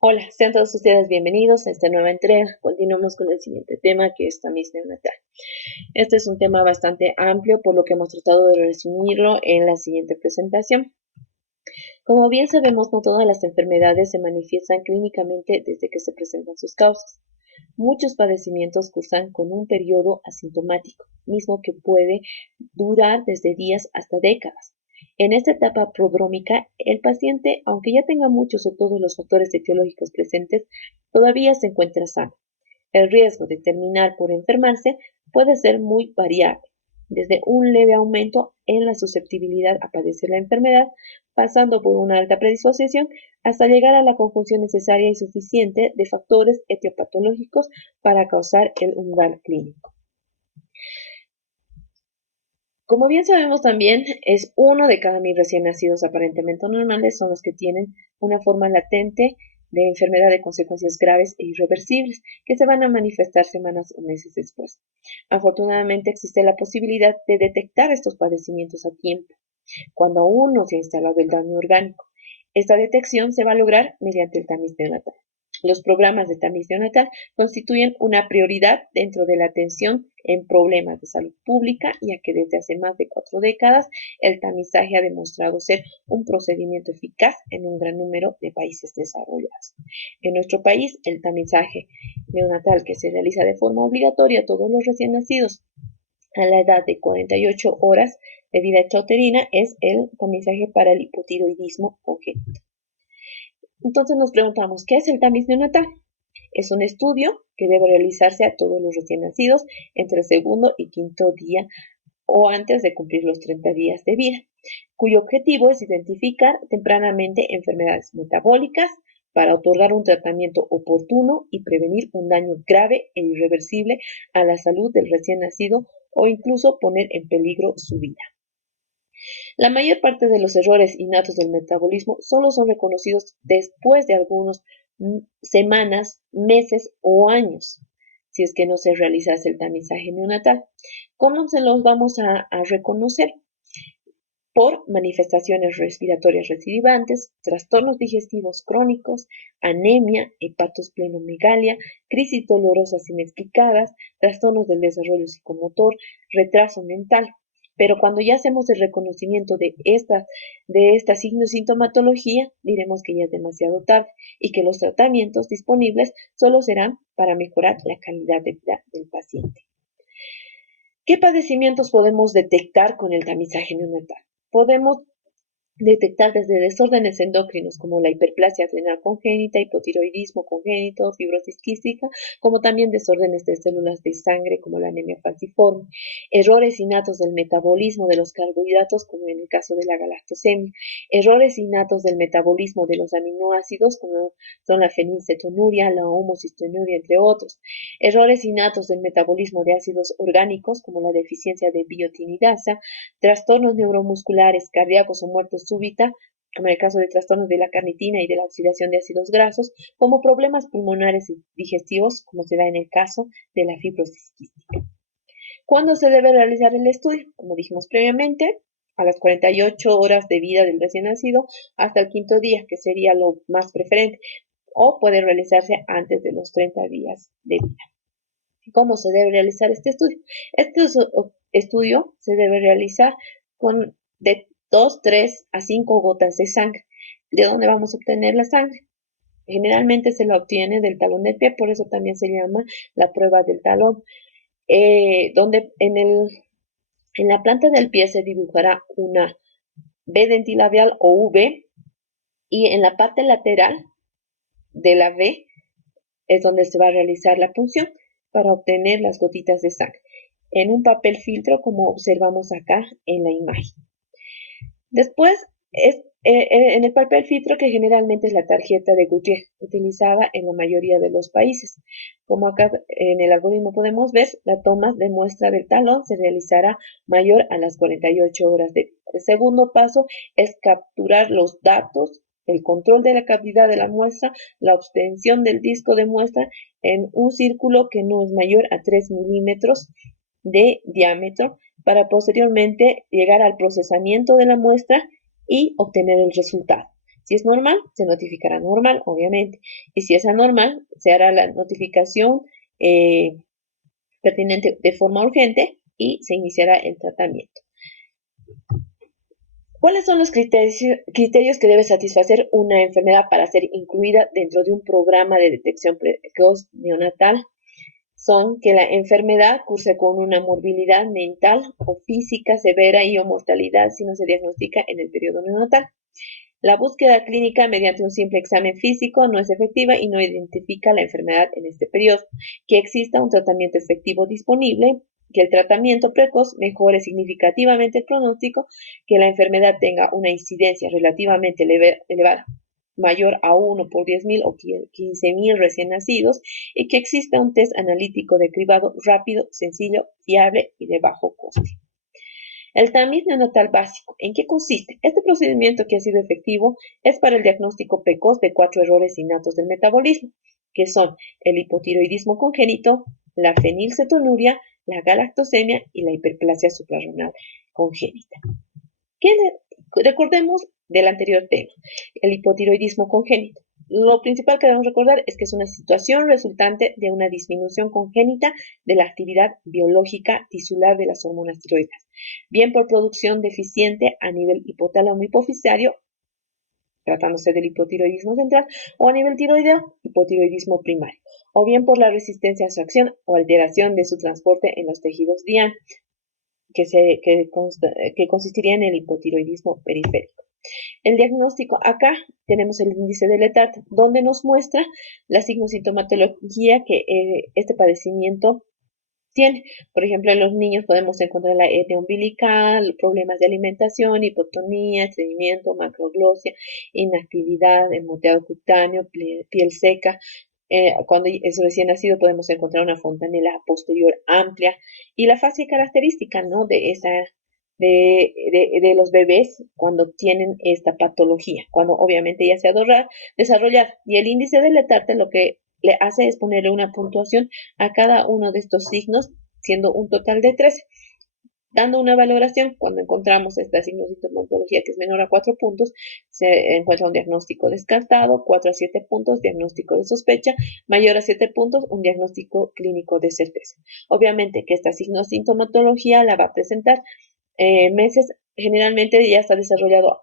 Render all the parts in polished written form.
Hola, sean todos ustedes bienvenidos a esta nueva entrega. Continuamos con el siguiente tema, que es tamiz neonatal. Este es un tema bastante amplio, por lo que hemos tratado de resumirlo en la siguiente presentación. Como bien sabemos, no todas las enfermedades se manifiestan clínicamente desde que se presentan sus causas. Muchos padecimientos cursan con un periodo asintomático, mismo que puede durar desde días hasta décadas. En esta etapa prodrómica, el paciente, aunque ya tenga muchos o todos los factores etiológicos presentes, todavía se encuentra sano. El riesgo de terminar por enfermarse puede ser muy variable, desde un leve aumento en la susceptibilidad a padecer la enfermedad, pasando por una alta predisposición, hasta llegar a la conjunción necesaria y suficiente de factores etiopatológicos para causar el umbral clínico. Como bien sabemos también, es uno de cada 1000 recién nacidos aparentemente normales son los que tienen una forma latente de enfermedad de consecuencias graves e irreversibles que se van a manifestar semanas o meses después. Afortunadamente existe la posibilidad de detectar estos padecimientos a tiempo, cuando aún no se ha instalado el daño orgánico. Esta detección se va a lograr mediante el tamiz neonatal. Los programas de tamiz neonatal constituyen una prioridad dentro de la atención en problemas de salud pública, ya que desde hace más de 4 décadas el tamizaje ha demostrado ser un procedimiento eficaz en un gran número de países desarrollados. En nuestro país, el tamizaje neonatal, que se realiza de forma obligatoria a todos los recién nacidos a la edad de 48 horas de vida extrauterina, es el tamizaje para el hipotiroidismo congénito. Entonces nos preguntamos, ¿qué es el tamiz neonatal? Es un estudio que debe realizarse a todos los recién nacidos entre el segundo y quinto día o antes de cumplir los 30 días de vida, cuyo objetivo es identificar tempranamente enfermedades metabólicas para otorgar un tratamiento oportuno y prevenir un daño grave e irreversible a la salud del recién nacido o incluso poner en peligro su vida. La mayor parte de los errores innatos del metabolismo solo son reconocidos después de algunas semanas, meses o años, si es que no se realizase el tamizaje neonatal. ¿Cómo se los vamos a reconocer? Por manifestaciones respiratorias recidivantes, trastornos digestivos crónicos, anemia, hepatosplenomegalia, crisis dolorosas inexplicadas, trastornos del desarrollo psicomotor, retraso mental. Pero cuando ya hacemos el reconocimiento de esta sintomatología, diremos que ya es demasiado tarde y que los tratamientos disponibles solo serán para mejorar la calidad de vida del paciente. ¿Qué padecimientos podemos detectar con el tamizaje neonatal? Podemos detectar desde desórdenes endocrinos como la hiperplasia adrenal congénita, hipotiroidismo congénito, fibrosis quística, como también desórdenes de células de sangre como la anemia falciforme, errores innatos del metabolismo de los carbohidratos como en el caso de la galactosemia, errores innatos del metabolismo de los aminoácidos como son la fenilcetonuria, la homocistonuria, entre otros, errores innatos del metabolismo de ácidos orgánicos como la deficiencia de biotinidasa, trastornos neuromusculares, cardíacos o muertes súbita, como en el caso de trastornos de la carnitina y de la oxidación de ácidos grasos, como problemas pulmonares y digestivos, como se da en el caso de la fibrosis quística. ¿Cuándo se debe realizar el estudio? Como dijimos previamente, a las 48 horas de vida del recién nacido hasta el quinto día, que sería lo más preferente, o puede realizarse antes de los 30 días de vida. ¿Cómo se debe realizar este estudio? Este estudio se debe realizar con de 2, 3 a 5 gotas de sangre. ¿De dónde vamos a obtener la sangre? Generalmente se la obtiene del talón del pie, por eso también se llama la prueba del talón, donde en la planta del pie se dibujará una V dentilabial o V, y en la parte lateral de la V es donde se va a realizar la punción para obtener las gotitas de sangre en un papel filtro, como observamos acá en la imagen. Después, en el papel filtro, que generalmente es la tarjeta de Goodyear, utilizada en la mayoría de los países. Como acá en el algoritmo podemos ver, la toma de muestra del talón se realizará mayor a las 48 horas de vida. El segundo paso es capturar los datos, el control de la cavidad de la muestra, la obtención del disco de muestra en un círculo que no es mayor a 3 milímetros de diámetro, para posteriormente llegar al procesamiento de la muestra y obtener el resultado. Si es normal, se notificará normal, obviamente. Y si es anormal, se hará la notificación pertinente de forma urgente y se iniciará el tratamiento. ¿Cuáles son los criterios que debe satisfacer una enfermedad para ser incluida dentro de un programa de detección precoz neonatal? Son que la enfermedad curse con una morbilidad mental o física severa y o mortalidad si no se diagnostica en el periodo neonatal. La búsqueda clínica mediante un simple examen físico no es efectiva y no identifica la enfermedad en este periodo. Que exista un tratamiento efectivo disponible, que el tratamiento precoz mejore significativamente el pronóstico, que la enfermedad tenga una incidencia relativamente elevada, mayor a 1 por 10.000 o 15.000 recién nacidos, y que exista un test analítico de cribado rápido, sencillo, fiable y de bajo coste. El tamiz neonatal básico, ¿en qué consiste? Este procedimiento que ha sido efectivo es para el diagnóstico precoz de 4 errores innatos del metabolismo, que son el hipotiroidismo congénito, la fenilcetonuria, la galactosemia y la hiperplasia suprarrenal congénita. Recordemos del anterior tema, el hipotiroidismo congénito. Lo principal que debemos recordar es que es una situación resultante de una disminución congénita de la actividad biológica tisular de las hormonas tiroideas, bien por producción deficiente a nivel hipotálamo hipofisario, tratándose del hipotiroidismo central, o a nivel tiroideo, hipotiroidismo primario, o bien por la resistencia a su acción o alteración de su transporte en los tejidos DIAN, que consistiría en el hipotiroidismo periférico. El diagnóstico, acá tenemos el índice de Letard, donde nos muestra la signosintomatología que este padecimiento tiene. Por ejemplo, en los niños podemos encontrar la hernia umbilical, problemas de alimentación, hipotonía, estreñimiento, macroglosia, inactividad, el moteado cutáneo, piel seca. Cuando es recién nacido podemos encontrar una fontanela posterior amplia y la fase característica, ¿no?, de los bebés cuando tienen esta patología, cuando obviamente ya se ha desarrollado. Y el índice de Letarte lo que le hace es ponerle una puntuación a cada uno de estos signos, siendo un total de 13. Dando una valoración, cuando encontramos esta signosintomatología que es menor a 4 puntos, se encuentra un diagnóstico descartado, 4 a 7 puntos, diagnóstico de sospecha, mayor a 7 puntos, un diagnóstico clínico de certeza. Obviamente que esta signosintomatología la va a presentar meses, generalmente ya está desarrollado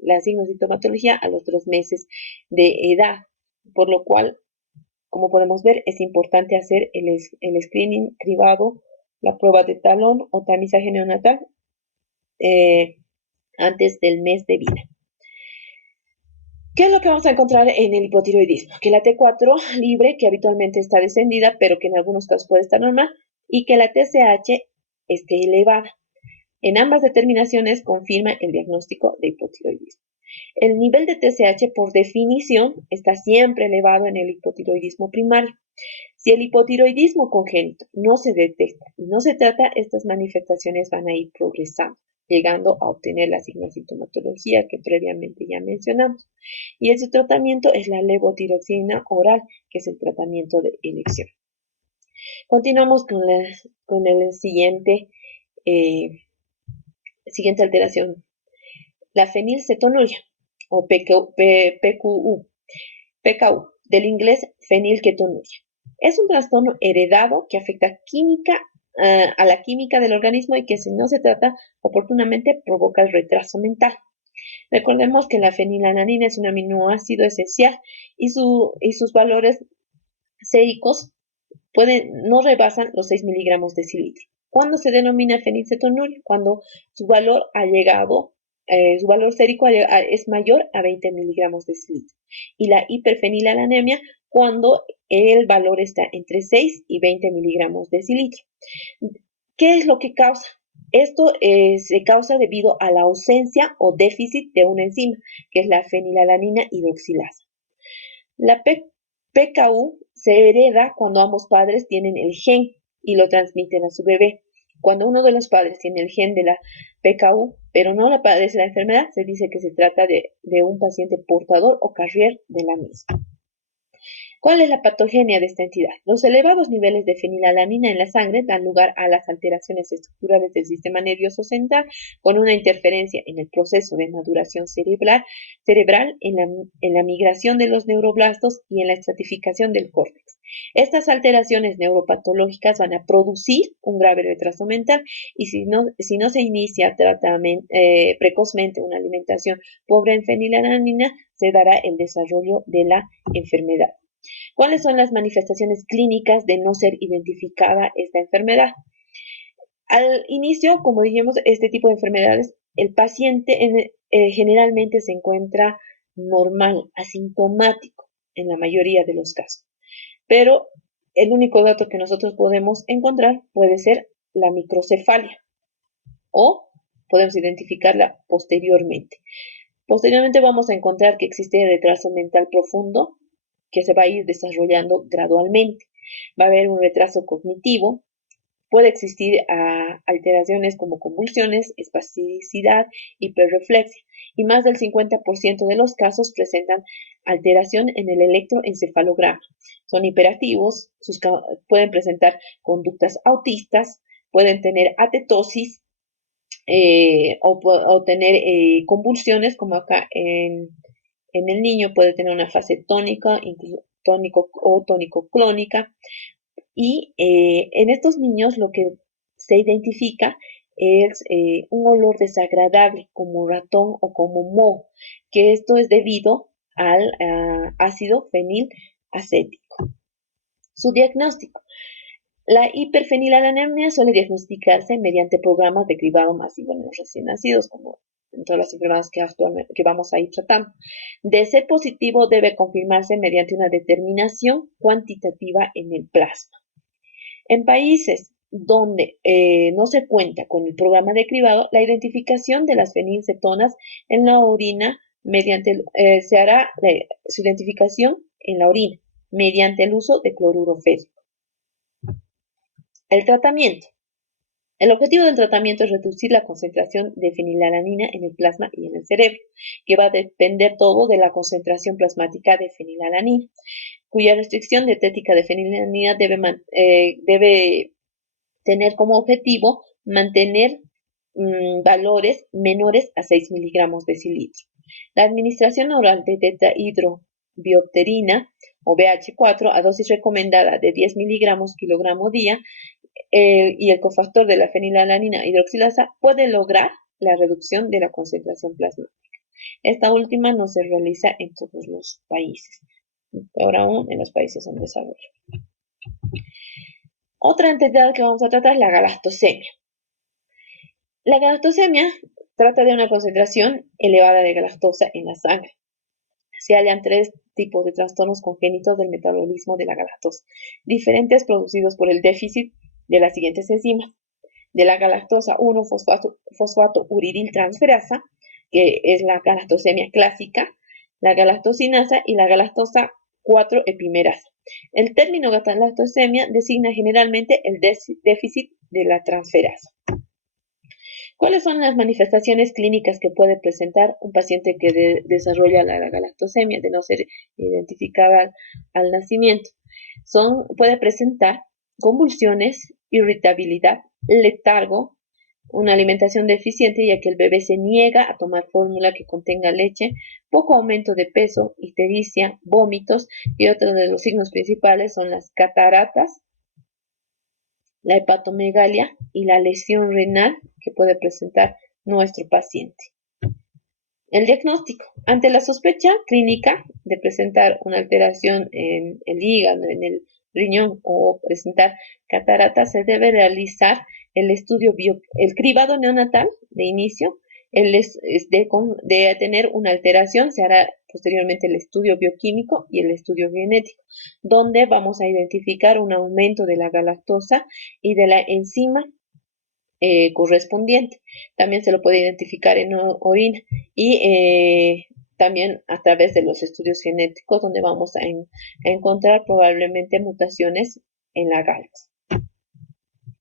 la signosintomatología a los 3 meses de edad, por lo cual, como podemos ver, es importante hacer el screening cribado, la prueba de talón o tamizaje neonatal antes del mes de vida. ¿Qué es lo que vamos a encontrar en el hipotiroidismo? Que la T4 libre, que habitualmente está descendida, pero que en algunos casos puede estar normal, y que la TSH esté elevada. En ambas determinaciones confirma el diagnóstico de hipotiroidismo. El nivel de TSH, por definición, está siempre elevado en el hipotiroidismo primario. Si el hipotiroidismo congénito no se detecta y no se trata, estas manifestaciones van a ir progresando, llegando a obtener la signosintomatología que previamente ya mencionamos. Y ese tratamiento es la levotiroxina oral, que es el tratamiento de elección. Continuamos con el siguiente alteración, la fenilcetonuria o PKU, del inglés fenilketonuria. Es un trastorno heredado que afecta a la química del organismo y que, si no se trata oportunamente, provoca el retraso mental. Recordemos que la fenilalanina es un aminoácido esencial y sus valores séricos no rebasan los 6 miligramos de decilitro. ¿Cuándo se denomina fenilcetonuria? Cuando su valor sérico es mayor a 20 miligramos de decilitro. Y la hiperfenilalanemia cuando el valor está entre 6 y 20 miligramos de decilitro. ¿Qué es lo que causa? Esto se causa debido a la ausencia o déficit de una enzima, que es la fenilalanina hidroxilasa. La PKU se hereda cuando ambos padres tienen el gen y lo transmiten a su bebé. Cuando uno de los padres tiene el gen de la PKU, pero no la padece la enfermedad, se dice que se trata de un paciente portador o carrier de la misma. ¿Cuál es la patogenia de esta entidad? Los elevados niveles de fenilalanina en la sangre dan lugar a las alteraciones estructurales del sistema nervioso central con una interferencia en el proceso de maduración cerebral en la migración de los neuroblastos y en la estratificación del córtex. Estas alteraciones neuropatológicas van a producir un grave retraso mental y si no se inicia precozmente una alimentación pobre en fenilalanina, se dará el desarrollo de la enfermedad. ¿Cuáles son las manifestaciones clínicas de no ser identificada esta enfermedad? Al inicio, como dijimos, este tipo de enfermedades, el paciente generalmente se encuentra normal, asintomático en la mayoría de los casos. Pero el único dato que nosotros podemos encontrar puede ser la microcefalia o podemos identificarla posteriormente. Posteriormente vamos a encontrar que existe retraso mental profundo que se va a ir desarrollando gradualmente. Va a haber un retraso cognitivo, puede existir alteraciones como convulsiones, espasticidad, hiperreflexia, y más del 50% de los casos presentan alteración en el electroencefalograma. Son hiperactivos, pueden presentar conductas autistas, pueden tener atetosis o tener convulsiones, como acá en el niño puede tener una fase tónica, tónico o tónico-clónica. Y en estos niños lo que se identifica es un olor desagradable como ratón o como moho, que esto es debido al ácido fenilacético. Su diagnóstico. La hiperfenilalanemia suele diagnosticarse mediante programas de cribado masivo en los recién nacidos, como en todas las enfermedades que vamos a ir tratando. De ser positivo, debe confirmarse mediante una determinación cuantitativa en el plasma. En países donde no se cuenta con el programa de cribado, la identificación de las fenilcetonas en la orina se hará su identificación en la orina mediante el uso de cloruro férico. El tratamiento. El objetivo del tratamiento es reducir la concentración de fenilalanina en el plasma y en el cerebro, que va a depender todo de la concentración plasmática de fenilalanina, cuya restricción dietética de fenilalanina debe tener como objetivo mantener valores menores a 6 miligramos de decilitro. La administración oral de tetahidrobiopterina o BH4 a dosis recomendada de 10 miligramos kilogramo día y el cofactor de la fenilalanina hidroxilasa puede lograr la reducción de la concentración plasmática. Esta última no se realiza en todos los países, peor aún en los países en desarrollo. Otra entidad que vamos a tratar es la galactosemia. La galactosemia trata de una concentración elevada de galactosa en la sangre. Se hallan tres tipos de trastornos congénitos del metabolismo de la galactosa, diferentes producidos por el déficit de las siguientes enzimas: de la galactosa 1-fosfato uridil transferasa, que es la galactosemia clásica, la galactosinasa y la galactosa 4 epimerasa. El término galactosemia designa generalmente el déficit de la transferasa. ¿Cuáles son las manifestaciones clínicas que puede presentar un paciente que desarrolla la galactosemia de no ser identificada al nacimiento? Puede presentar convulsiones, irritabilidad, letargo, una alimentación deficiente ya que el bebé se niega a tomar fórmula que contenga leche, poco aumento de peso, ictericia, vómitos, y otro de los signos principales son las cataratas, la hepatomegalia y la lesión renal que puede presentar nuestro paciente. El diagnóstico. Ante la sospecha clínica de presentar una alteración en el hígado, en el riñón o presentar cataratas, se debe realizar el cribado neonatal de inicio. De tener una alteración, se hará posteriormente el estudio bioquímico y el estudio genético, donde vamos a identificar un aumento de la galactosa y de la enzima correspondiente. También se lo puede identificar en orina y también a través de los estudios genéticos, donde vamos a encontrar probablemente mutaciones en la galactosa.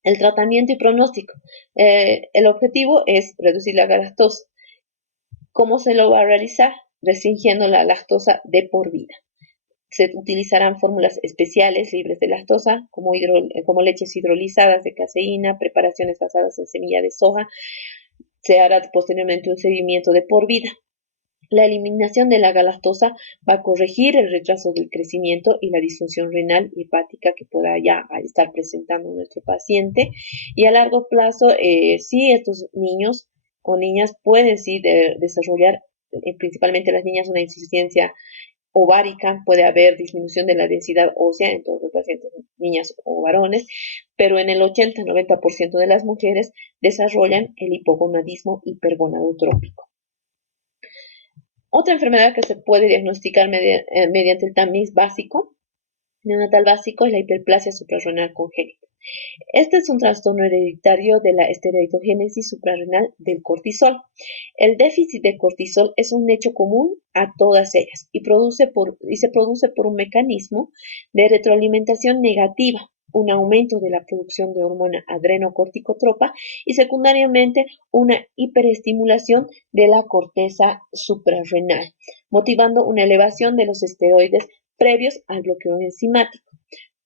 El tratamiento y pronóstico. El objetivo es reducir la galactosa. ¿Cómo se lo va a realizar? Restringiendo la lactosa de por vida. Se utilizarán fórmulas especiales libres de lactosa, como leches hidrolizadas de caseína, preparaciones basadas en semilla de soja. Se hará posteriormente un seguimiento de por vida. La eliminación de la galactosa va a corregir el retraso del crecimiento y la disfunción renal y hepática que pueda ya estar presentando nuestro paciente. Y a largo plazo, sí, estos niños o niñas pueden sí desarrollar, principalmente las niñas, una insuficiencia ovárica, puede haber disminución de la densidad ósea en todos los pacientes, niñas o varones, pero en el 80-90% de las mujeres desarrollan el hipogonadismo hipergonadotrópico. Otra enfermedad que se puede diagnosticar mediante el tamiz básico, neonatal básico, es la hiperplasia suprarrenal congénita. Este es un trastorno hereditario de la esteroidogénesis suprarrenal del cortisol. El déficit de cortisol es un hecho común a todas ellas y se produce por un mecanismo de retroalimentación negativa, un aumento de la producción de hormona adrenocorticotropa y secundariamente una hiperestimulación de la corteza suprarrenal, motivando una elevación de los esteroides previos al bloqueo enzimático.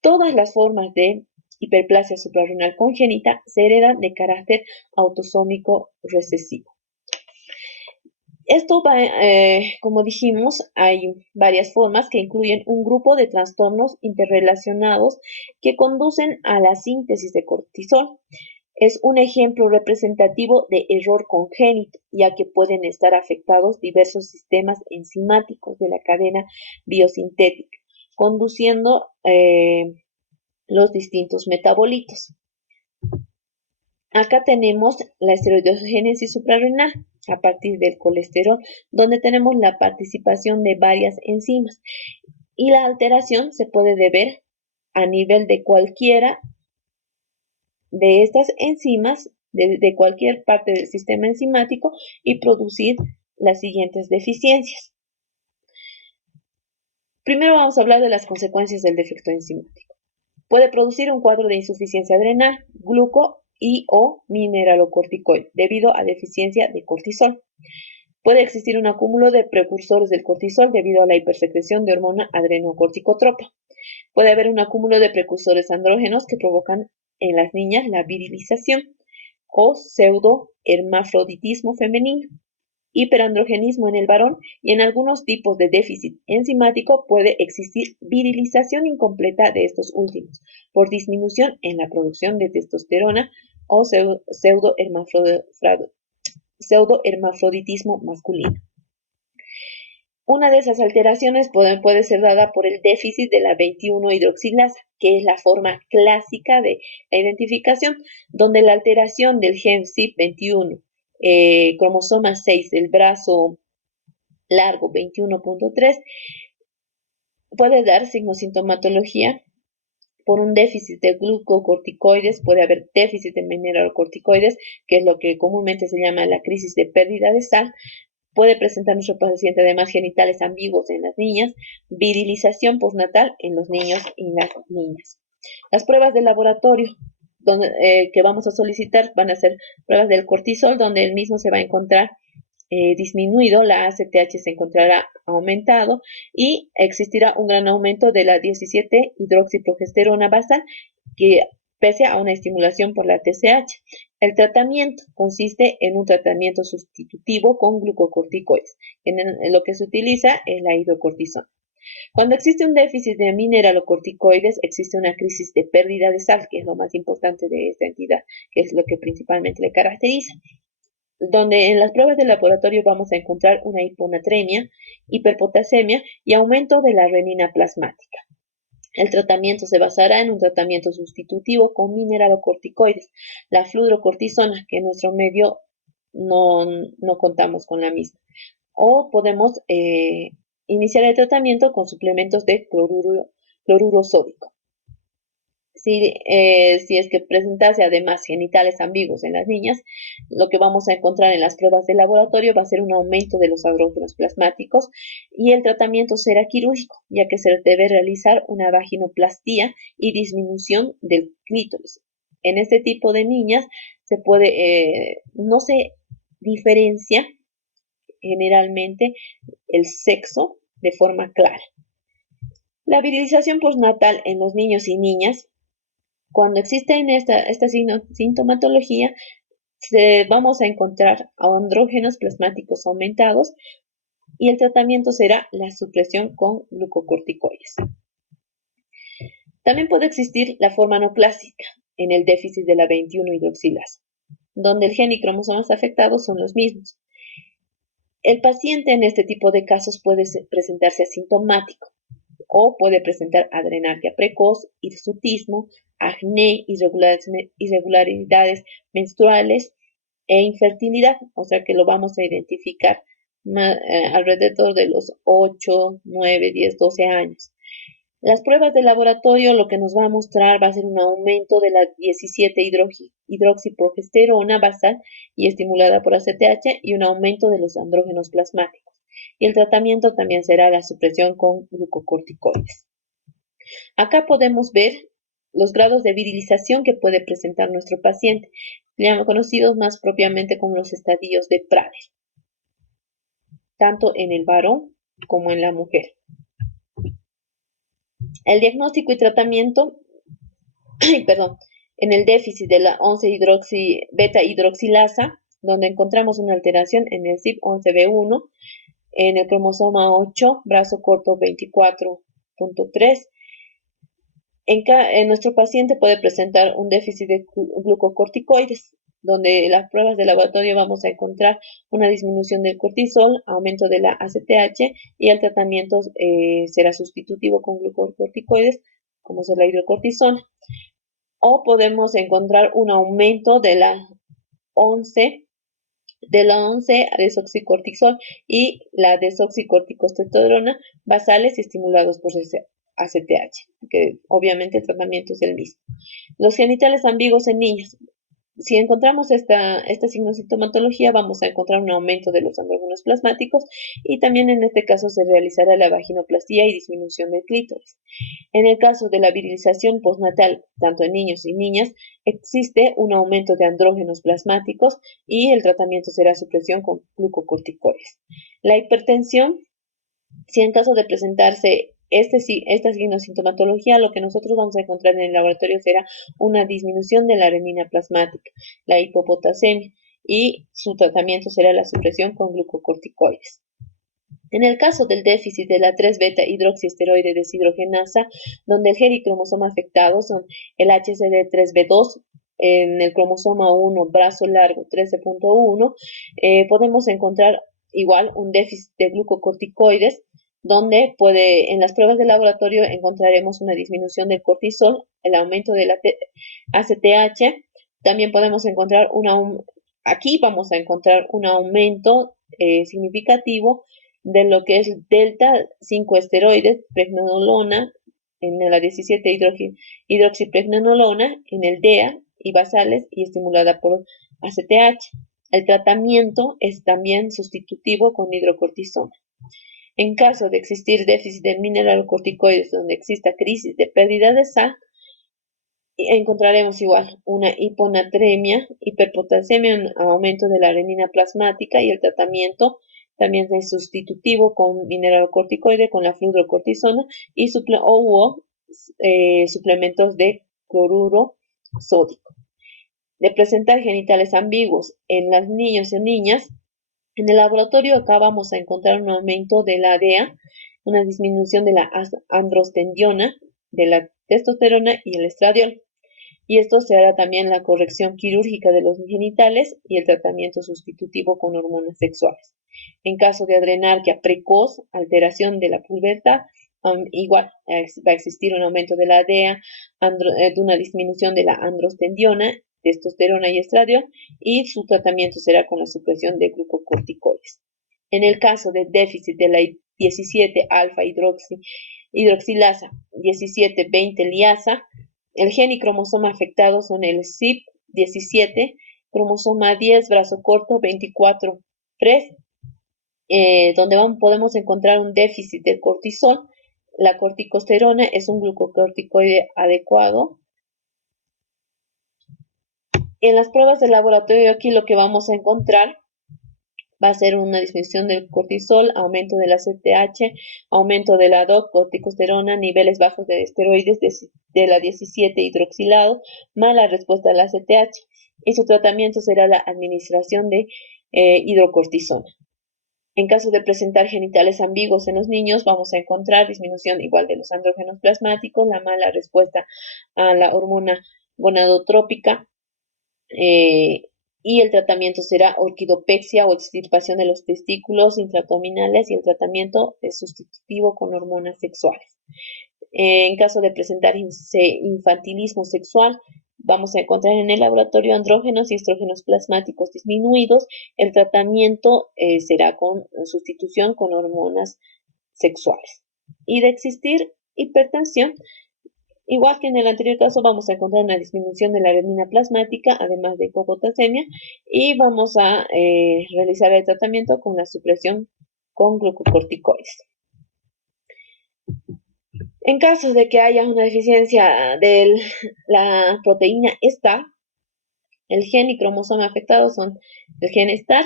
Todas las formas de hiperplasia suprarrenal congénita se heredan de carácter autosómico recesivo. Esto va, como dijimos, hay varias formas que incluyen un grupo de trastornos interrelacionados que conducen a la síntesis de cortisol. Es un ejemplo representativo de error congénito, ya que pueden estar afectados diversos sistemas enzimáticos de la cadena biosintética, conduciendo los distintos metabolitos. Acá tenemos la esteroidogénesis suprarrenal a partir del colesterol, donde tenemos la participación de varias enzimas y la alteración se puede deber a nivel de cualquiera de estas enzimas, de cualquier parte del sistema enzimático y producir las siguientes deficiencias. Primero vamos a hablar de las consecuencias del defecto enzimático. Puede producir un cuadro de insuficiencia adrenal, gluco y o mineralocorticoide debido a deficiencia de cortisol. Puede existir un acúmulo de precursores del cortisol debido a la hipersecreción de hormona adrenocorticotropa. Puede haber un acúmulo de precursores andrógenos que provocan en las niñas la virilización o pseudohermafroditismo femenino, hiperandrogenismo en el varón y en algunos tipos de déficit enzimático puede existir virilización incompleta de estos últimos por disminución en la producción de testosterona o pseudohermafroditismo masculino. Una de esas alteraciones puede ser dada por el déficit de la 21-hidroxilasa, que es la forma clásica de la identificación, donde la alteración del gen CYP21, cromosoma 6 del brazo largo 21.3, puede dar signosintomatología por un déficit de glucocorticoides, puede haber déficit de mineralocorticoides, que es lo que comúnmente se llama la crisis de pérdida de sal. Puede presentar nuestro paciente además genitales ambiguos en las niñas, virilización postnatal en los niños y las niñas. Las pruebas de laboratorio que vamos a solicitar van a ser pruebas del cortisol, donde el mismo se va a encontrar disminuido, la ACTH se encontrará aumentado y existirá un gran aumento de la 17-hidroxiprogesterona basal, que pese a una estimulación por la TSH. El tratamiento consiste en un tratamiento sustitutivo con glucocorticoides. En lo que se utiliza es la hidrocortisona. Cuando existe un déficit de mineralocorticoides, existe una crisis de pérdida de sal, que es lo más importante de esta entidad, que es lo que principalmente le caracteriza, donde en las pruebas de laboratorio vamos a encontrar una hiponatremia, hiperpotasemia y aumento de la renina plasmática. El tratamiento se basará en un tratamiento sustitutivo con mineralocorticoides, la fludrocortisona, que en nuestro medio no contamos con la misma. O podemos iniciar el tratamiento con suplementos de cloruro sódico. Si es que presentase además genitales ambiguos en las niñas, lo que vamos a encontrar en las pruebas de laboratorio va a ser un aumento de los andrógenos plasmáticos y el tratamiento será quirúrgico, ya que se debe realizar una vaginoplastía y disminución del clítoris. En este tipo de niñas no se diferencia generalmente el sexo de forma clara. La virilización postnatal en los niños y niñas, cuando existe en esta sintomatología, vamos a encontrar andrógenos plasmáticos aumentados y el tratamiento será la supresión con glucocorticoides. También puede existir la forma no clásica en el déficit de la 21-hidroxilasa, donde el gen y cromosomas afectados son los mismos. El paciente en este tipo de casos puede presentarse asintomático o puede presentar adrenarquia precoz, hirsutismo, acné, irregularidades menstruales e infertilidad, o sea que lo vamos a identificar alrededor de los 8, 9, 10, 12 años. Las pruebas de laboratorio lo que nos va a mostrar va a ser un aumento de la 17-hidroxiprogesterona basal y estimulada por ACTH y un aumento de los andrógenos plasmáticos. Y el tratamiento también será la supresión con glucocorticoides. Acá podemos ver los grados de virilización que puede presentar nuestro paciente, conocidos más propiamente como los estadios de Prader, tanto en el varón como en la mujer. El diagnóstico y tratamiento, en el déficit de la 11-beta-hidroxilasa, donde encontramos una alteración en el CYP11B1, en el cromosoma 8, brazo corto 24.3. En nuestro paciente puede presentar un déficit de glucocorticoides, donde en las pruebas de laboratorio vamos a encontrar una disminución del cortisol, aumento de la ACTH y el tratamiento será sustitutivo con glucocorticoides, como es la hidrocortisona. O podemos encontrar un aumento de la 11 desoxicortisol y la desoxicorticosteroidona basales y estimulados por ACTH, que obviamente el tratamiento es el mismo. Los genitales ambiguos en niños. Si encontramos esta sintomatología, vamos a encontrar un aumento de los andrógenos plasmáticos y también en este caso se realizará la vaginoplastía y disminución del clítoris. En el caso de la virilización postnatal, tanto en niños y niñas, existe un aumento de andrógenos plasmáticos y el tratamiento será supresión con glucocorticoides. La hipertensión, si en caso de presentarse esta sintomatología, lo que nosotros vamos a encontrar en el laboratorio será una disminución de la renina plasmática, la hipopotasemia, y su tratamiento será la supresión con glucocorticoides. En el caso del déficit de la 3-beta-hidroxiesteroide deshidrogenasa, donde el gen y cromosoma afectados son el HCD3B2, en el cromosoma 1, brazo largo 13.1, podemos encontrar igual un déficit de glucocorticoides, donde en las pruebas de laboratorio encontraremos una disminución del cortisol, el aumento de la ACTH, también podemos encontrar aquí vamos a encontrar un aumento significativo de lo que es delta 5 esteroides, pregnenolona, en la 17-hidroxipregnenolona, en el DEA y basales y estimulada por ACTH. El tratamiento es también sustitutivo con hidrocortisona. En caso de existir déficit de mineralocorticoides donde exista crisis de pérdida de sal, encontraremos igual una hiponatremia, hiperpotasemia, un aumento de la renina plasmática y el tratamiento también es sustitutivo con mineralocorticoide, con la fludrocortisona y suplementos de cloruro sódico. De presentar genitales ambiguos en los niños y niñas, en el laboratorio acá vamos a encontrar un aumento de la DEA, una disminución de la androstendiona, de la testosterona y el estradiol. Y esto se hará también la corrección quirúrgica de los genitales y el tratamiento sustitutivo con hormonas sexuales. En caso de adrenarquia precoz, alteración de la pubertad, igual va a existir un aumento de la DEA, de una disminución de la androstendiona, testosterona y estradiol, y su tratamiento será con la supresión de glucocorticoides. En el caso de déficit de la 17-alfa-hidroxilasa, 17-20 liasa, el gen y cromosoma afectados son el CYP17, cromosoma 10, brazo corto 24.3, donde podemos encontrar un déficit de cortisol. La corticosterona es un glucocorticoide adecuado. En las pruebas de laboratorio aquí lo que vamos a encontrar Va a ser una disminución del cortisol, aumento de la CTH, aumento de la DOC, corticosterona, niveles bajos de esteroides de la 17 hidroxilado, mala respuesta a la CTH. Y su tratamiento será la administración de hidrocortisona. En caso de presentar genitales ambiguos en los niños, vamos a encontrar disminución igual de los andrógenos plasmáticos, la mala respuesta a la hormona gonadotrópica, y el tratamiento será orquidopexia o extirpación de los testículos intraabdominales y el tratamiento es sustitutivo con hormonas sexuales. En caso de presentar infantilismo sexual, vamos a encontrar en el laboratorio andrógenos y estrógenos plasmáticos disminuidos. El tratamiento será con sustitución con hormonas sexuales. Y de existir hipertensión, igual que en el anterior caso, vamos a encontrar una disminución de la adenina plasmática, además de hipopotasemia, y vamos a realizar el tratamiento con la supresión con glucocorticoides. En caso de que haya una deficiencia de la proteína STAR, el gen y cromosoma afectados son el gen STAR,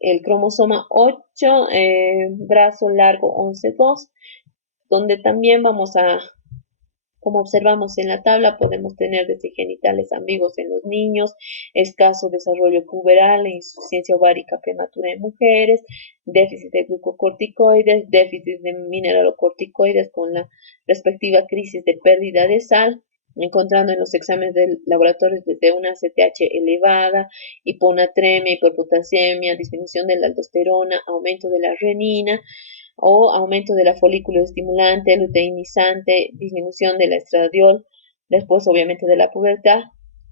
el cromosoma 8, brazo largo 11,2, donde también vamos a, como observamos en la tabla, podemos tener desde genitales ambiguos en los niños, escaso desarrollo puberal, insuficiencia ovárica prematura en mujeres, déficit de glucocorticoides, déficit de mineralocorticoides con la respectiva crisis de pérdida de sal, encontrando en los exámenes del laboratorio desde una CTH elevada, hiponatremia, hiperpotasemia, disminución de la aldosterona, aumento de la renina, o aumento de la folículo estimulante, luteinizante, disminución de la estradiol, después obviamente de la pubertad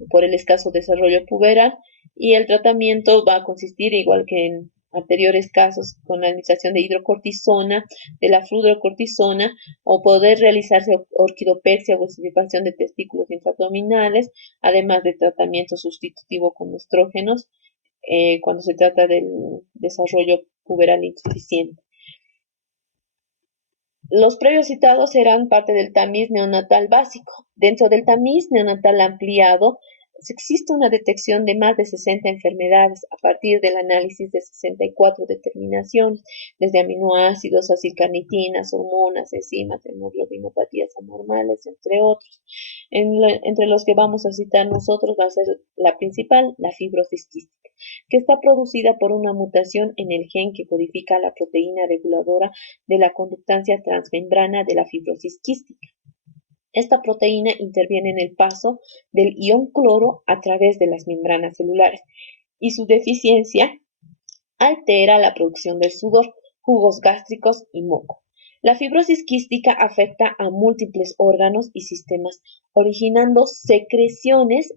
por el escaso desarrollo puberal, y el tratamiento va a consistir igual que en anteriores casos con la administración de hidrocortisona, de la fludrocortisona, o poder realizarse orquidopexia o extirpación de testículos intraabdominales, además de tratamiento sustitutivo con estrógenos cuando se trata del desarrollo puberal insuficiente. Los previos citados serán parte del tamiz neonatal básico. Dentro del tamiz neonatal ampliado existe una detección de más de 60 enfermedades a partir del análisis de 64 determinaciones, desde aminoácidos, acilcarnitinas, hormonas, enzimas, hemoglobinopatías anormales, entre otros. Entre los que vamos a citar nosotros va a ser la principal, la fibrosis quística, que está producida por una mutación en el gen que codifica la proteína reguladora de la conductancia transmembrana de la fibrosis quística. Esta proteína interviene en el paso del ion cloro a través de las membranas celulares y su deficiencia altera la producción del sudor, jugos gástricos y moco. La fibrosis quística afecta a múltiples órganos y sistemas, originando secreciones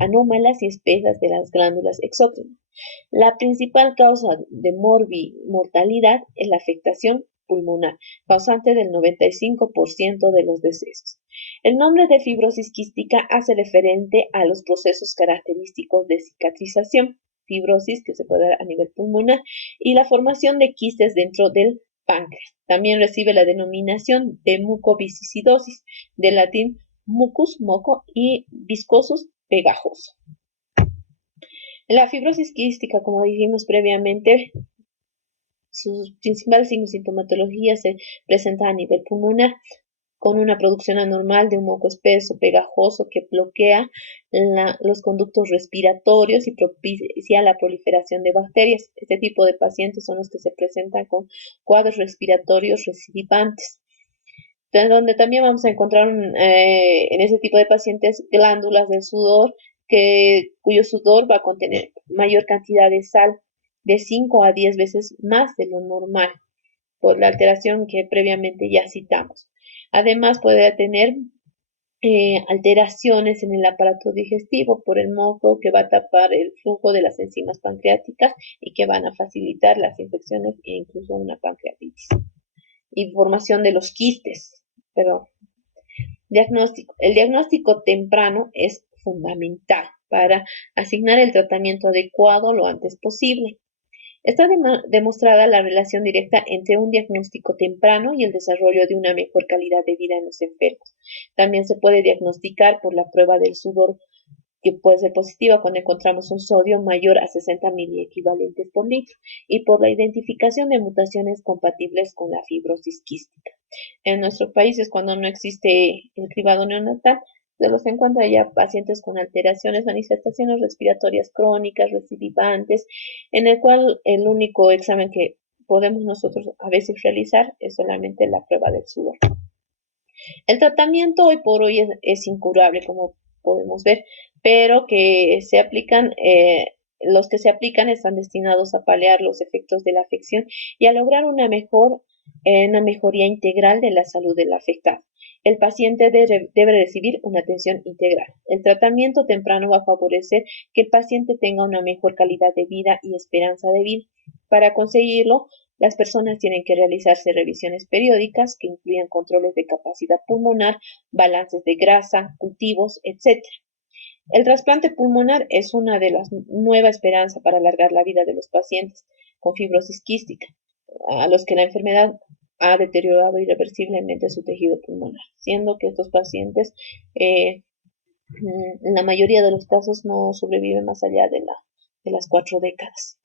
anómalas y espesas de las glándulas exócrinas. La principal causa de mortalidad es la afectación pulmonar, causante del 95% de los decesos. El nombre de fibrosis quística hace referente a los procesos característicos de cicatrización, fibrosis que se puede dar a nivel pulmonar, y la formación de quistes dentro del páncreas. También recibe la denominación de mucoviscidosis, del latín mucus, moco, y viscosus, pegajoso. La fibrosis quística, como dijimos previamente, sus principales signos y sintomatología se presenta a nivel pulmonar, con una producción anormal de un moco espeso, pegajoso, que bloquea los conductos respiratorios y propicia la proliferación de bacterias. Este tipo de pacientes son los que se presentan con cuadros respiratorios recidivantes, donde también vamos a encontrar en ese tipo de pacientes glándulas del sudor, cuyo sudor va a contener mayor cantidad de sal, de 5 a 10 veces más de lo normal, por la alteración que previamente ya citamos. Además puede tener alteraciones en el aparato digestivo por el moco, que va a tapar el flujo de las enzimas pancreáticas y que van a facilitar las infecciones e incluso una pancreatitis. Y formación de los quistes. Diagnóstico. El diagnóstico temprano es fundamental para asignar el tratamiento adecuado lo antes posible. Está demostrada la relación directa entre un diagnóstico temprano y el desarrollo de una mejor calidad de vida en los enfermos. También se puede diagnosticar por la prueba del sudor que puede ser positiva cuando encontramos un sodio mayor a 60 miliequivalentes por litro y por la identificación de mutaciones compatibles con la fibrosis quística. En nuestros países, cuando no existe el cribado neonatal, se los encuentra ya pacientes con alteraciones, manifestaciones respiratorias crónicas, recidivantes, en el cual el único examen que podemos nosotros a veces realizar es solamente la prueba del sudor. El tratamiento hoy por hoy es incurable, como podemos ver, pero que se aplican, los que se aplican están destinados a paliar los efectos de la afección y a lograr una mejoría integral de la salud del afectado. El paciente debe recibir una atención integral. El tratamiento temprano va a favorecer que el paciente tenga una mejor calidad de vida y esperanza de vida. Para conseguirlo, las personas tienen que realizarse revisiones periódicas que incluyan controles de capacidad pulmonar, balances de grasa, cultivos, etc. El trasplante pulmonar es una de las nuevas esperanzas para alargar la vida de los pacientes con fibrosis quística, a los que la enfermedad ha deteriorado irreversiblemente su tejido pulmonar, siendo que estos pacientes en la mayoría de los casos no sobreviven más allá de las 4 décadas.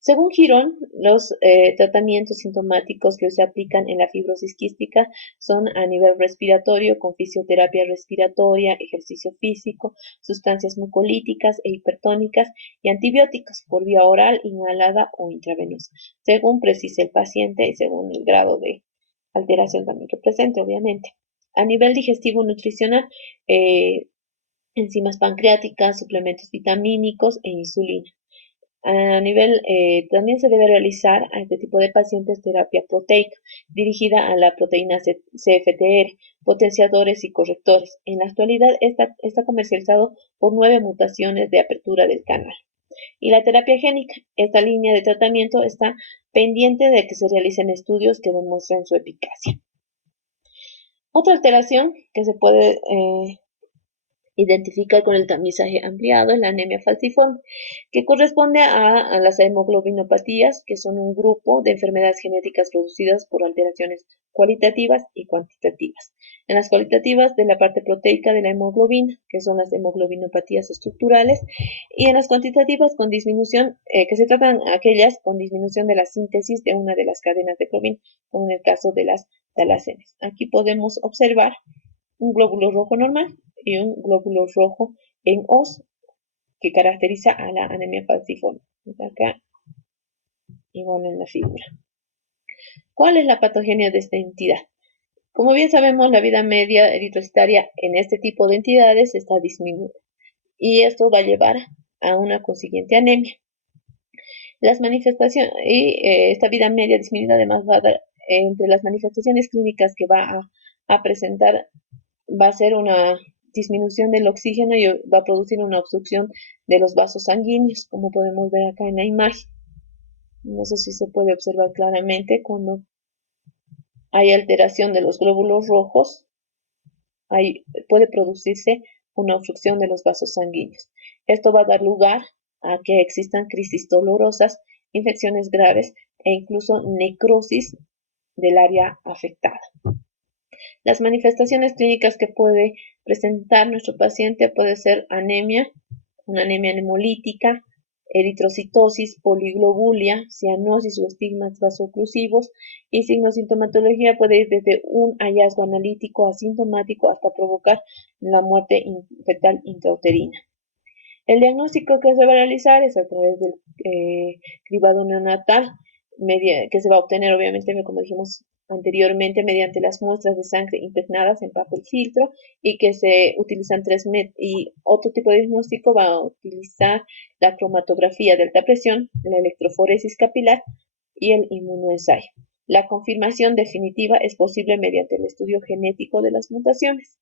Según Girón, los tratamientos sintomáticos que se aplican en la fibrosis quística son a nivel respiratorio, con fisioterapia respiratoria, ejercicio físico, sustancias mucolíticas e hipertónicas y antibióticos por vía oral, inhalada o intravenosa, según precise el paciente y según el grado de alteración también que presente, obviamente. A nivel digestivo nutricional, enzimas pancreáticas, suplementos vitamínicos e insulina. A nivel, también se debe realizar a este tipo de pacientes terapia proteica dirigida a la proteína CFTR, potenciadores y correctores. En la actualidad está comercializado por 9 mutaciones de apertura del canal. Y la terapia génica, esta línea de tratamiento está pendiente de que se realicen estudios que demuestren su eficacia. Otra alteración que se puede identificar con el tamizaje ampliado es la anemia falciforme, que corresponde a las hemoglobinopatías, que son un grupo de enfermedades genéticas producidas por alteraciones cualitativas y cuantitativas. En las cualitativas, de la parte proteica de la hemoglobina, que son las hemoglobinopatías estructurales, y en las cuantitativas con disminución, que se tratan aquellas con disminución de la síntesis de una de las cadenas de globina, como en el caso de las talasemias. Aquí podemos observar un glóbulo rojo normal y un glóbulo rojo en os que caracteriza a la anemia falciforme. Acá, igual en la figura. ¿Cuál es la patogenia de esta entidad? Como bien sabemos, la vida media eritrocitaria en este tipo de entidades está disminuida y esto va a llevar a una consiguiente anemia. Las manifestaciones y esta vida media disminuida además va a dar, entre las manifestaciones clínicas que va a presentar, va a ser una disminución del oxígeno y va a producir una obstrucción de los vasos sanguíneos, como podemos ver acá en la imagen. No sé si se puede observar claramente cuando hay alteración de los glóbulos rojos, puede producirse una obstrucción de los vasos sanguíneos. Esto va a dar lugar a que existan crisis dolorosas, infecciones graves e incluso necrosis del área afectada. Las manifestaciones clínicas que puede presentar nuestro paciente puede ser anemia, una anemia hemolítica, eritrocitosis, poliglobulia, cianosis o estigmas vasoclusivos, y sintomatología puede ir desde un hallazgo analítico asintomático hasta provocar la muerte fetal intrauterina. El diagnóstico que se va a realizar es a través del cribado neonatal, que se va a obtener obviamente, como dijimos anteriormente, mediante las muestras de sangre impregnadas en papel filtro y que se utilizan 3 métodos. Y otro tipo de diagnóstico va a utilizar la cromatografía de alta presión, la electroforesis capilar y el inmunoensayo. La confirmación definitiva es posible mediante el estudio genético de las mutaciones.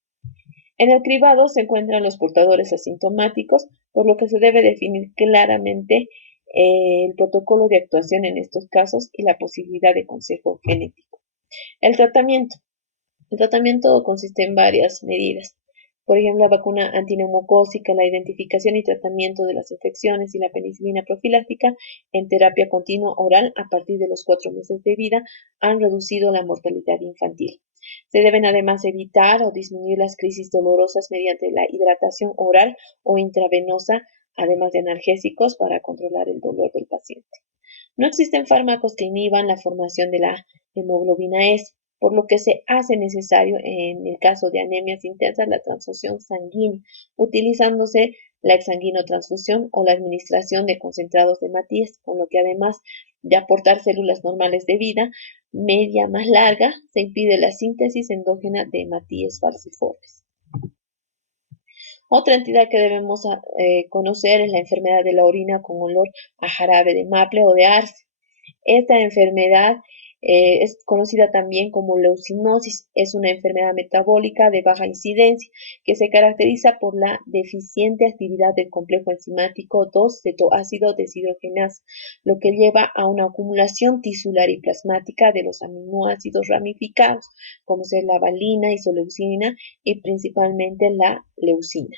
En el cribado se encuentran los portadores asintomáticos, por lo que se debe definir claramente el protocolo de actuación en estos casos y la posibilidad de consejo genético. El tratamiento. El tratamiento consiste en varias medidas. Por ejemplo, la vacuna antineumocócica, la identificación y tratamiento de las infecciones y la penicilina profiláctica en terapia continua oral a partir de los 4 meses de vida han reducido la mortalidad infantil. Se deben además evitar o disminuir las crisis dolorosas mediante la hidratación oral o intravenosa, además de analgésicos para controlar el dolor del paciente. No existen fármacos que inhiban la formación de la hemoglobina S, por lo que se hace necesario en el caso de anemias intensas la transfusión sanguínea, utilizándose la exsanguinotransfusión o la administración de concentrados de Matías, con lo que además de aportar células normales de vida media más larga, se impide la síntesis endógena de Matías falciformes. Otra entidad que debemos conocer es la enfermedad de la orina con olor a jarabe de maple o de arce. Esta enfermedad es conocida también como leucinosis. Es una enfermedad metabólica de baja incidencia que se caracteriza por la deficiente actividad del complejo enzimático 2-cetoácido deshidrogenasa, lo que lleva a una acumulación tisular y plasmática de los aminoácidos ramificados, como ser la valina, isoleucina y principalmente la leucina.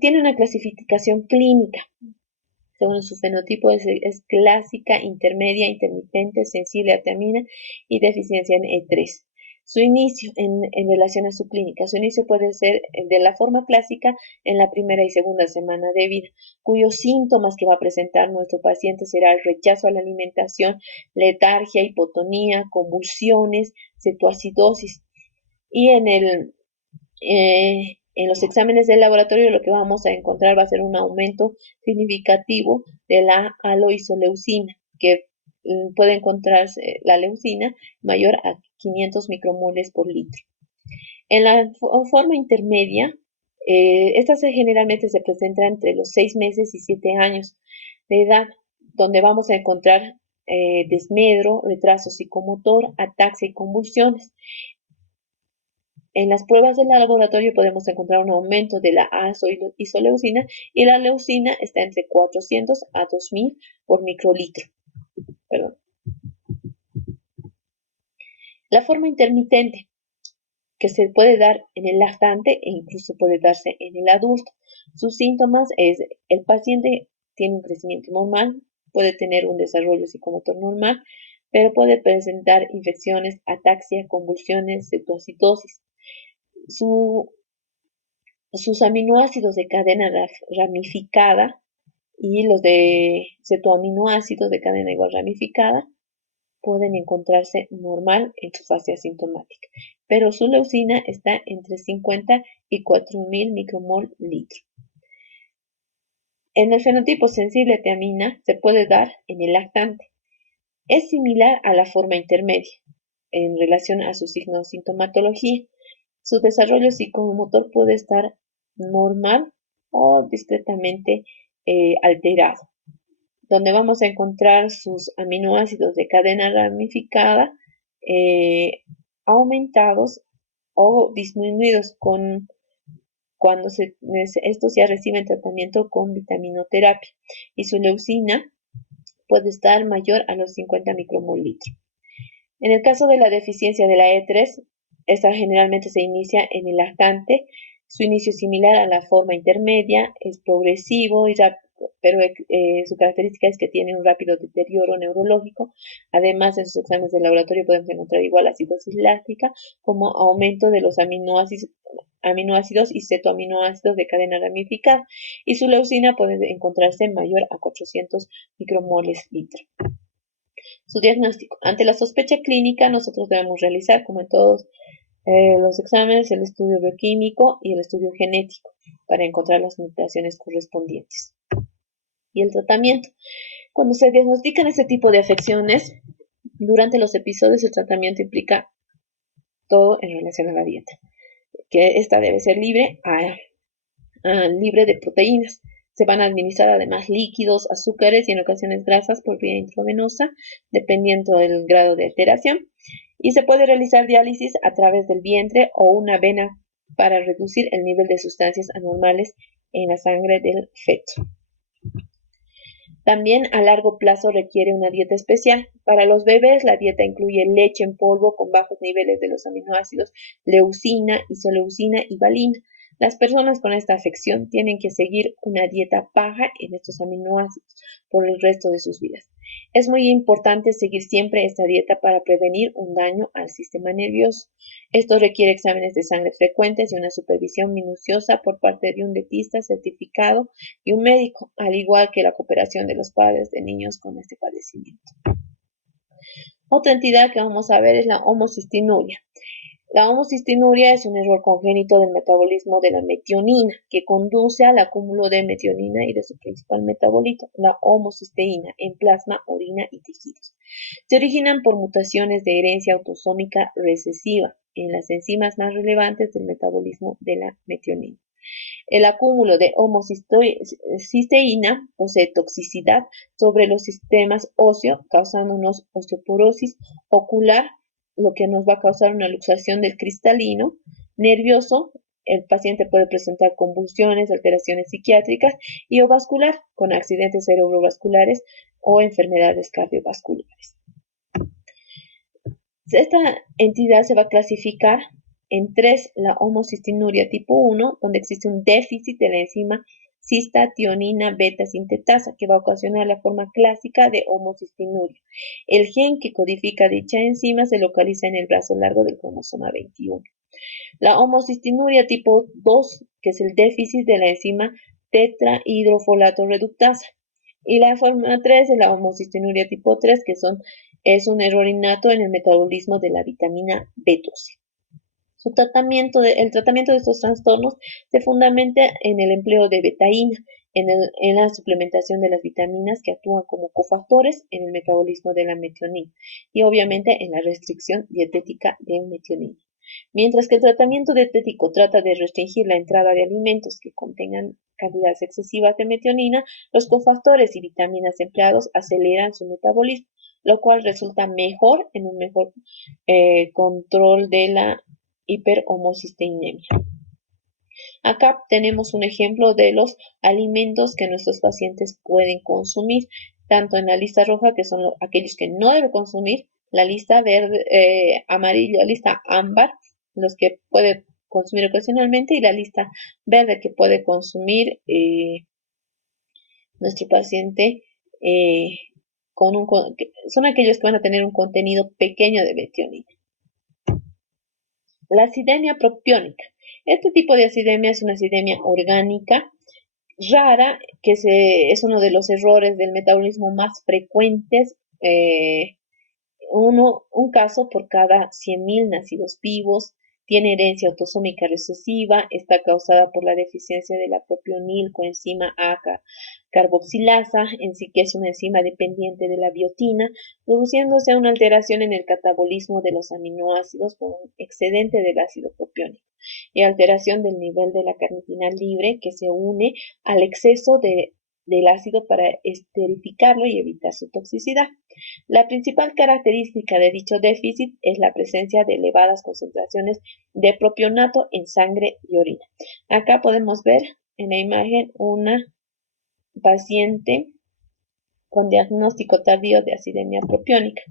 Tiene una clasificación clínica. Según su fenotipo es clásica, intermedia, intermitente, sensible a tiamina y deficiencia en E3. Su inicio en relación a su clínica. Su inicio puede ser de la forma clásica en la primera y segunda semana de vida, cuyos síntomas que va a presentar nuestro paciente será el rechazo a la alimentación, letargia, hipotonía, convulsiones, cetoacidosis. Y en los exámenes del laboratorio lo que vamos a encontrar va a ser un aumento significativo de la aloisoleucina, que puede encontrarse la leucina mayor a 500 micromoles por litro. En la forma intermedia, esta generalmente se presenta entre los 6 meses y 7 años de edad, donde vamos a encontrar desmedro, retraso psicomotor, ataxia y convulsiones. En las pruebas del laboratorio podemos encontrar un aumento de la isoleucina y la leucina está entre 400 a 2000 por microlitro. Perdón. La forma intermitente, que se puede dar en el lactante e incluso puede darse en el adulto. Sus síntomas es el paciente tiene un crecimiento normal, puede tener un desarrollo psicomotor normal, pero puede presentar infecciones, ataxia, convulsiones, cetoacidosis. Sus aminoácidos de cadena ramificada y los de cetoaminoácidos de cadena igual ramificada pueden encontrarse normal en su fase asintomática, pero su leucina está entre 50 y 4000 micromol litro. En el fenotipo sensible a tiamina se puede dar en el lactante. Es similar a la forma intermedia en relación a su signo sintomatología. Su desarrollo psicomotor puede estar normal o discretamente alterado, donde vamos a encontrar sus aminoácidos de cadena ramificada aumentados o disminuidos cuando estos ya reciben tratamiento con vitaminoterapia y su leucina puede estar mayor a los 50 micromol litro. En el caso de la deficiencia de la E3, esta generalmente se inicia en el lactante. Su inicio es similar a la forma intermedia, es progresivo y rápido, pero su característica es que tiene un rápido deterioro neurológico. Además, en sus exámenes de laboratorio podemos encontrar igual acidosis láctica como aumento de los aminoácidos y cetoaminoácidos de cadena ramificada. Y su leucina puede encontrarse mayor a 400 micromoles litro. Su diagnóstico. Ante la sospecha clínica, nosotros debemos realizar, como en todos los exámenes, el estudio bioquímico y el estudio genético para encontrar las mutaciones correspondientes. Y el tratamiento. Cuando se diagnostican este tipo de afecciones, durante los episodios el tratamiento implica todo en relación a la dieta, que esta debe ser libre de proteínas. Se van a administrar además líquidos, azúcares y en ocasiones grasas por vía intravenosa, dependiendo del grado de alteración. Y se puede realizar diálisis a través del vientre o una vena para reducir el nivel de sustancias anormales en la sangre del feto. También a largo plazo requiere una dieta especial. Para los bebés, la dieta incluye leche en polvo con bajos niveles de los aminoácidos leucina, isoleucina y valina. Las personas con esta afección tienen que seguir una dieta baja en estos aminoácidos por el resto de sus vidas. Es muy importante seguir siempre esta dieta para prevenir un daño al sistema nervioso. Esto requiere exámenes de sangre frecuentes y una supervisión minuciosa por parte de un dietista certificado y un médico, al igual que la cooperación de los padres de niños con este padecimiento. Otra entidad que vamos a ver es la homocistinuria. La homocistinuria es un error congénito del metabolismo de la metionina que conduce al acúmulo de metionina y de su principal metabolito, la homocisteína, en plasma, orina y tejidos. Se originan por mutaciones de herencia autosómica recesiva en las enzimas más relevantes del metabolismo de la metionina. El acúmulo de homocisteína posee toxicidad sobre los sistemas óseos, causando una osteoporosis ocular, lo que nos va a causar una luxación del cristalino nervioso. El paciente puede presentar convulsiones, alteraciones psiquiátricas y o vascular con accidentes cerebrovasculares o enfermedades cardiovasculares. Esta entidad se va a clasificar en 3, la homocistinuria tipo 1, donde existe un déficit de la enzima cistationina beta sintetasa, que va a ocasionar la forma clásica de homocistinuria. El gen que codifica dicha enzima se localiza en el brazo largo del cromosoma 21. La homocistinuria tipo 2, que es el déficit de la enzima tetrahidrofolato reductasa. Y la forma 3 de la homocistinuria tipo 3, que es un error innato en el metabolismo de la vitamina B12. El tratamiento de estos trastornos se fundamenta en el empleo de betaína, en la suplementación de las vitaminas que actúan como cofactores en el metabolismo de la metionina y obviamente en la restricción dietética de metionina. Mientras que el tratamiento dietético trata de restringir la entrada de alimentos que contengan cantidades excesivas de metionina, los cofactores y vitaminas empleados aceleran su metabolismo, lo cual resulta mejor en un mejor control de la hiperhomocisteinemia. Acá tenemos un ejemplo de los alimentos que nuestros pacientes pueden consumir, tanto en la lista roja, que son aquellos que no deben consumir, la lista verde, amarilla, lista ámbar, los que puede consumir ocasionalmente, y la lista verde que puede consumir nuestro paciente son aquellos que van a tener un contenido pequeño de metionina. La acidemia propiónica. Este tipo de acidemia es una acidemia orgánica rara, que es uno de los errores del metabolismo más frecuentes, un caso por cada 100.000 nacidos vivos, tiene herencia autosómica recesiva, está causada por la deficiencia de la propionil coenzima A carboxilasa, en sí que es una enzima dependiente de la biotina, produciéndose una alteración en el catabolismo de los aminoácidos por un excedente del ácido propiónico y alteración del nivel de la carnitina libre que se une al exceso del ácido para esterificarlo y evitar su toxicidad. La principal característica de dicho déficit es la presencia de elevadas concentraciones de propionato en sangre y orina. Acá podemos ver en la imagen una paciente con diagnóstico tardío de acidemia propiónica,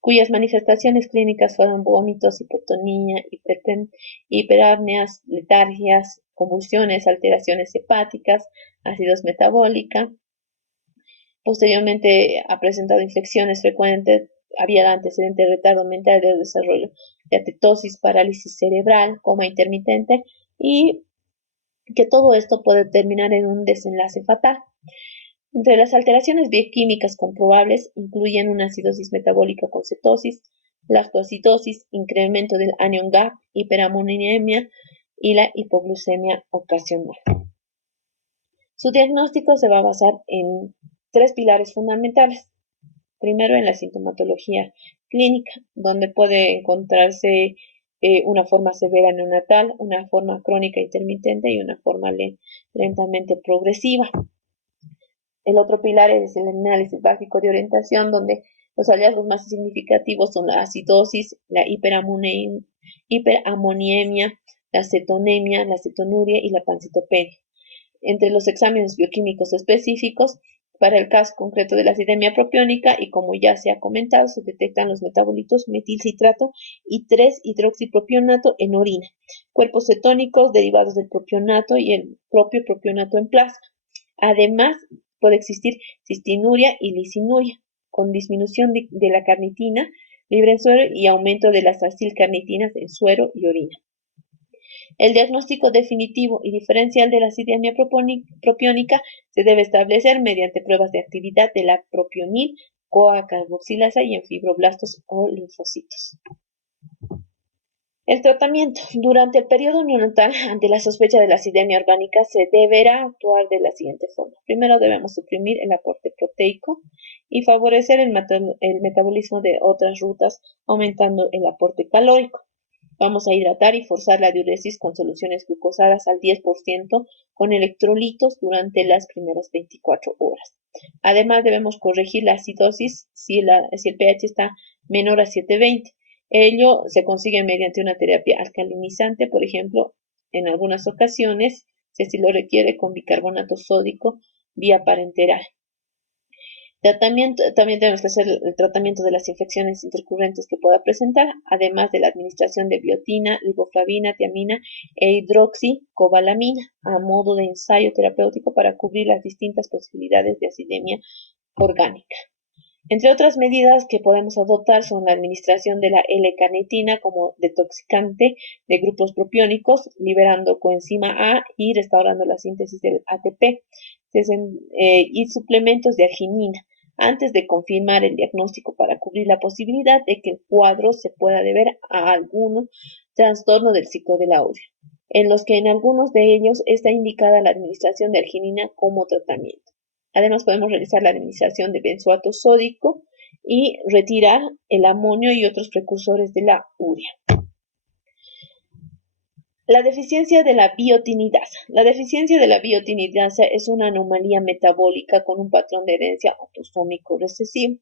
cuyas manifestaciones clínicas fueron vómitos, hipotonía, hiperapneas, letargias, convulsiones, alteraciones hepáticas, acidosis metabólica. Posteriormente ha presentado infecciones frecuentes, había antecedente de retardo mental de desarrollo de atetosis, parálisis cerebral, coma intermitente y que todo esto puede terminar en un desenlace fatal. Entre las alteraciones bioquímicas comprobables incluyen una acidosis metabólica con cetosis, lactoacidosis, incremento del anión GAP, hiperamonemia y la hipoglucemia ocasional. Su diagnóstico se va a basar en 3 pilares fundamentales. Primero, en la sintomatología clínica, donde puede encontrarse una forma severa neonatal, una forma crónica intermitente y una forma lentamente progresiva. El otro pilar es el análisis básico de orientación, donde los hallazgos más significativos son la acidosis, la hiperamoniemia, la cetonemia, la cetonuria y la pancitopenia. Entre los exámenes bioquímicos específicos Para el caso concreto de la acidemia propiónica, y como ya se ha comentado, se detectan los metabolitos metilcitrato y 3-hidroxipropionato en orina, cuerpos cetónicos derivados del propionato y el propio propionato en plasma. Además, puede existir cistinuria y lisinuria, con disminución de la carnitina libre en suero y aumento de las acilcarnitinas en suero y orina. El diagnóstico definitivo y diferencial de la acidemia propiónica se debe establecer mediante pruebas de actividad de la propionil-CoA carboxilasa y en fibroblastos o linfocitos. El tratamiento. Durante el periodo neonatal, ante la sospecha de la acidemia orgánica, se deberá actuar de la siguiente forma. Primero debemos suprimir el aporte proteico y favorecer el metabolismo de otras rutas, aumentando el aporte calórico. Vamos a hidratar y forzar la diuresis con soluciones glucosadas al 10% con electrolitos durante las primeras 24 horas. Además, debemos corregir la acidosis si el pH está menor a 720. Ello se consigue mediante una terapia alcalinizante, por ejemplo, en algunas ocasiones, si así lo requiere, con bicarbonato sódico vía parenteral. También tenemos que hacer el tratamiento de las infecciones intercurrentes que pueda presentar, además de la administración de biotina, riboflavina, tiamina e hidroxicobalamina a modo de ensayo terapéutico para cubrir las distintas posibilidades de acidemia orgánica. Entre otras medidas que podemos adoptar son la administración de la L-carnitina como detoxicante de grupos propiónicos, liberando coenzima A y restaurando la síntesis del ATP, y suplementos de arginina, antes de confirmar el diagnóstico para cubrir la posibilidad de que el cuadro se pueda deber a algún trastorno del ciclo del audio, en los que en algunos de ellos está indicada la administración de arginina como tratamiento. Además, podemos realizar la administración de benzoato sódico y retirar el amonio y otros precursores de la urea. La deficiencia de la biotinidasa. La deficiencia de la biotinidasa es una anomalía metabólica con un patrón de herencia autosómico recesivo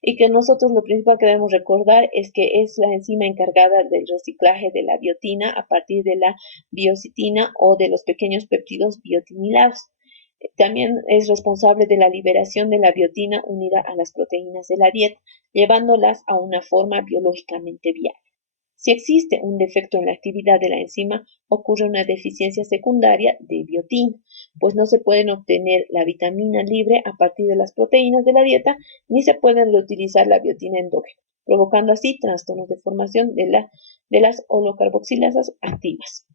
y que nosotros lo principal que debemos recordar es que es la enzima encargada del reciclaje de la biotina a partir de la biocitina o de los pequeños péptidos biotinilados. También es responsable de la liberación de la biotina unida a las proteínas de la dieta, llevándolas a una forma biológicamente viable. Si existe un defecto en la actividad de la enzima, ocurre una deficiencia secundaria de biotina, pues no se pueden obtener la vitamina libre a partir de las proteínas de la dieta, ni se puede reutilizar la biotina endógena, provocando así trastornos de formación de las holocarboxilasas activas.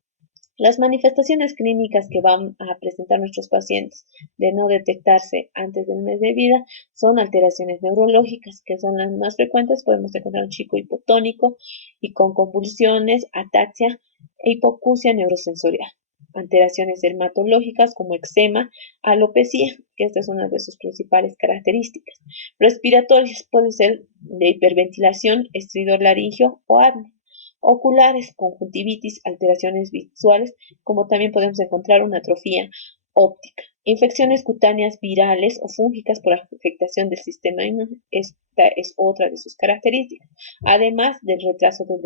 Las manifestaciones clínicas que van a presentar nuestros pacientes de no detectarse antes del mes de vida son alteraciones neurológicas, que son las más frecuentes. Podemos encontrar un chico hipotónico y con convulsiones, ataxia e hipoacusia neurosensorial. Alteraciones dermatológicas como eczema, alopecia, que esta es una de sus principales características. Respiratorias, puede ser de hiperventilación, estridor laringio o apnea. Oculares, conjuntivitis, alteraciones visuales, como también podemos encontrar una atrofia óptica. Infecciones cutáneas virales o fúngicas por afectación del sistema inmune, esta es otra de sus características, además del retraso del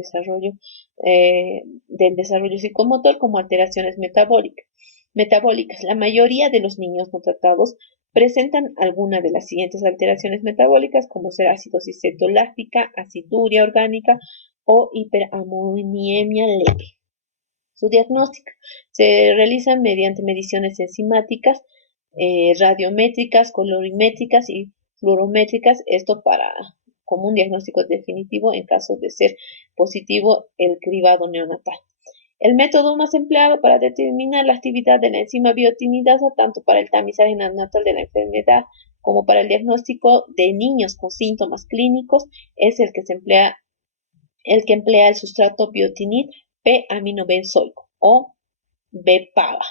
desarrollo psicomotor como alteraciones metabólicas. La mayoría de los niños no tratados presentan alguna de las siguientes alteraciones metabólicas, como ser acidosis cetoláctica, aciduria orgánica o hiperamoniemia leve. Su diagnóstico se realiza mediante mediciones enzimáticas, radiométricas, colorimétricas y fluorométricas, esto como un diagnóstico definitivo en caso de ser positivo el cribado neonatal. El método más empleado para determinar la actividad de la enzima biotinidasa, tanto para el tamizaje neonatal de la enfermedad como para el diagnóstico de niños con síntomas clínicos, es el que emplea el sustrato biotinil P-aminobenzoico o BPABA.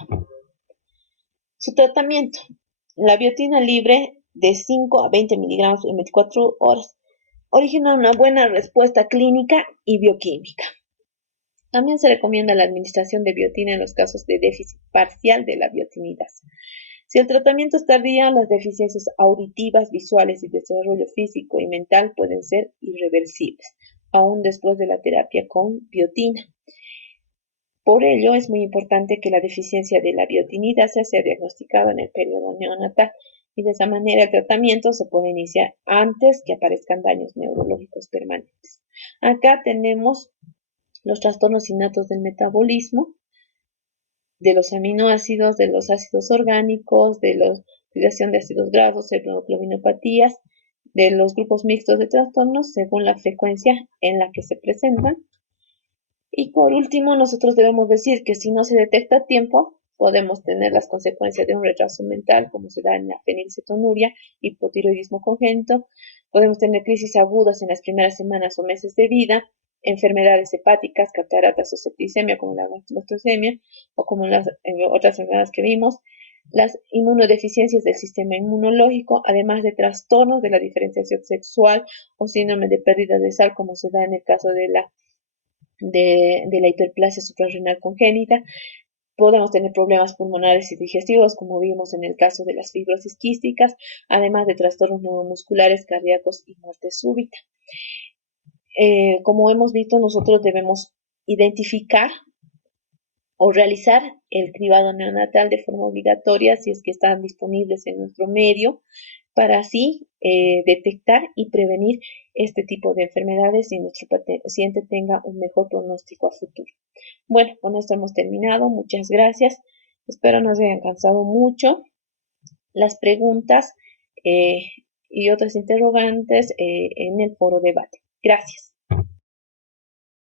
Su tratamiento. La biotina libre de 5 a 20 miligramos en 24 horas origina una buena respuesta clínica y bioquímica. También se recomienda la administración de biotina en los casos de déficit parcial de la biotinidasa. Si el tratamiento es tardío, las deficiencias auditivas, visuales y desarrollo físico y mental pueden ser irreversibles, aún después de la terapia con biotina. Por ello, es muy importante que la deficiencia de la biotinidasa sea diagnosticada en el periodo neonatal y de esa manera el tratamiento se puede iniciar antes que aparezcan daños neurológicos permanentes. Acá tenemos los trastornos innatos del metabolismo, de los aminoácidos, de los ácidos orgánicos, de la utilización de ácidos grasos, hemoglobinopatías, de los grupos mixtos de trastornos según la frecuencia en la que se presentan. Y por último, nosotros debemos decir que si no se detecta a tiempo, podemos tener las consecuencias de un retraso mental, como se da en la fenilcetonuria, hipotiroidismo congénito. Podemos tener crisis agudas en las primeras semanas o meses de vida, enfermedades hepáticas, cataratas o septicemia, como la gastrocemia, o como las otras enfermedades que vimos. Las inmunodeficiencias del sistema inmunológico, además de trastornos de la diferenciación sexual o síndrome de pérdida de sal, como se da en el caso de la hiperplasia suprarrenal congénita. Podemos tener problemas pulmonares y digestivos, como vimos en el caso de las fibrosis quísticas, además de trastornos neuromusculares, cardíacos y muerte súbita. Como hemos visto, nosotros debemos identificar o realizar el cribado neonatal de forma obligatoria si es que están disponibles en nuestro medio, para así detectar y prevenir este tipo de enfermedades y nuestro paciente tenga un mejor pronóstico a futuro. Bueno, con esto hemos terminado. Muchas gracias. Espero no se hayan cansado mucho las preguntas y otras interrogantes en el foro debate. Gracias.